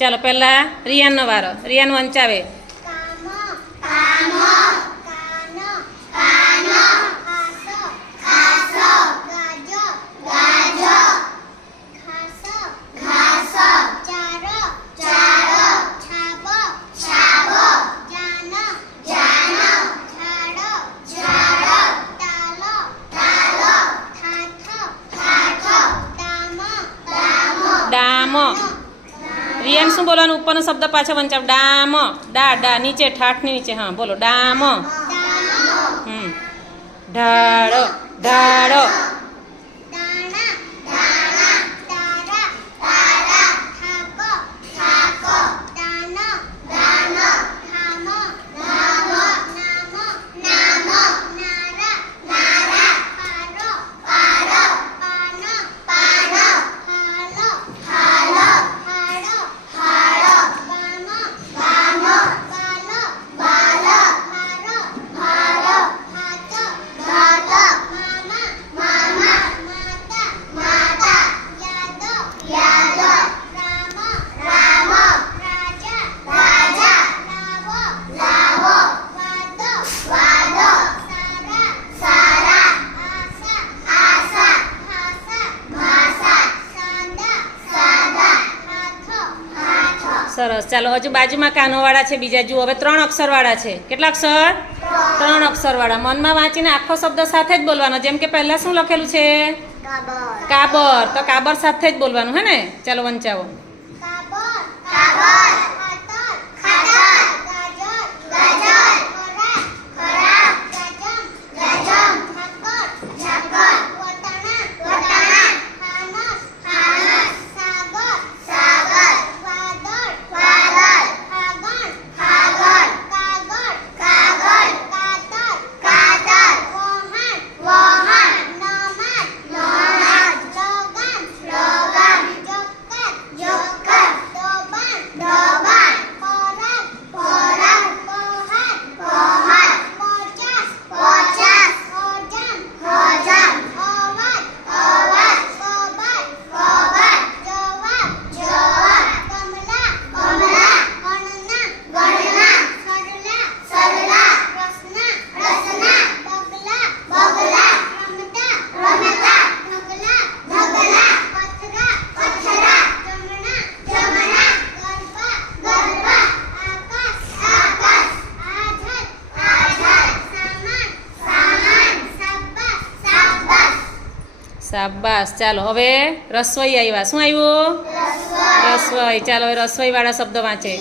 ચાલો પહેલા રિયાનનો વારો. રિયાન વંચાવે. ડામ. રિયાન શું બોલવાનું? ઉપરનો શબ્દ પાછો વંચાવ. ડામ. ડા નીચે ઠાઠની નીચે. હા બોલો ડામ. ઢાળ. ઢાળ. સરસ. ચાલો હજુ બાજુમાં કાનોવાળા છે બીજા. જુઓ હવે 3 અક્ષરવાળા છે. કેટલા અક્ષર? 3 અક્ષરવાળા. મનમાં વાંચીને આખો શબ્દ સાથે જ બોલવાનો. જેમ કે પહેલા શું લખેલું છે? કાબર. તો કાબર સાથે જ બોલવાનું. હે ને? ચાલો વંચાવો. શાબાશ. ચાલો હવે રસોઈ આવ્યા. શું આવ્યું? રસોઈ. ચાલો હવે રસોઈ વાળા શબ્દ વાંચે.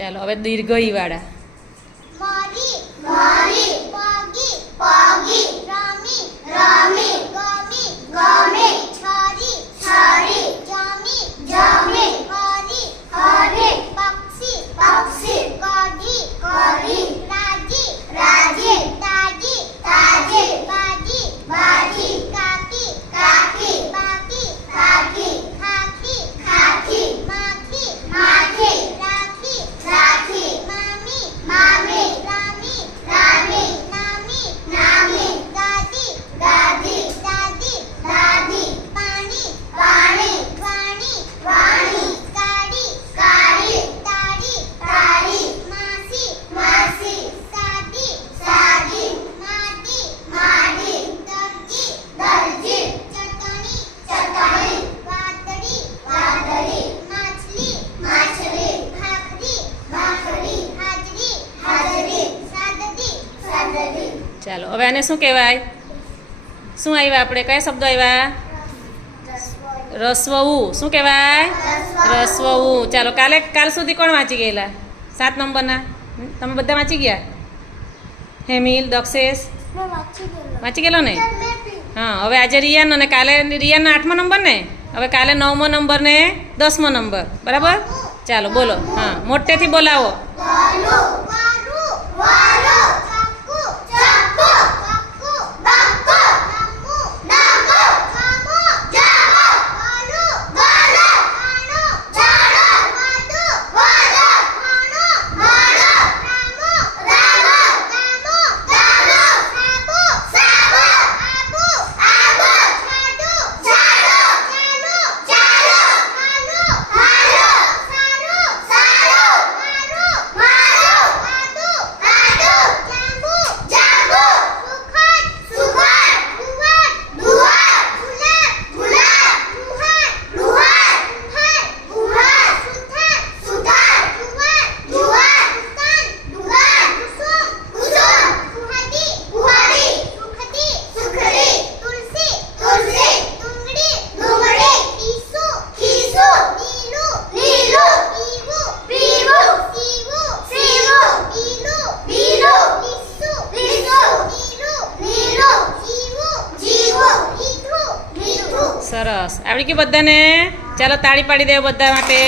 ચાલો હવે દીર્ઘઈ વાળા. બધાને શું કહેવાય? શું આવ્યા આપણે? કયા શબ્દો આવ્યા? રસ્વઉ. શું કહેવાય? રસ્વઉ. ચાલો કાલ સુધી કોણ વાંચી ગયેલા? 7 નંબરના તમે બધા વાંચી ગયા? હેમિલ, દક્ષેશ વાંચી ગયેલો ને? હા, હવે આજે રિયાન, અને કાલે રિયાનનો 8મો નંબર ને, હવે કાલે 9મો નંબર ને 10મો નંબર. બરાબર? ચાલો બોલો. હા, મોટેથી બોલાવો. સરસ, આવડી ગયું બધાને? ચાલો તાળી પાડી દેવો બધા માટે.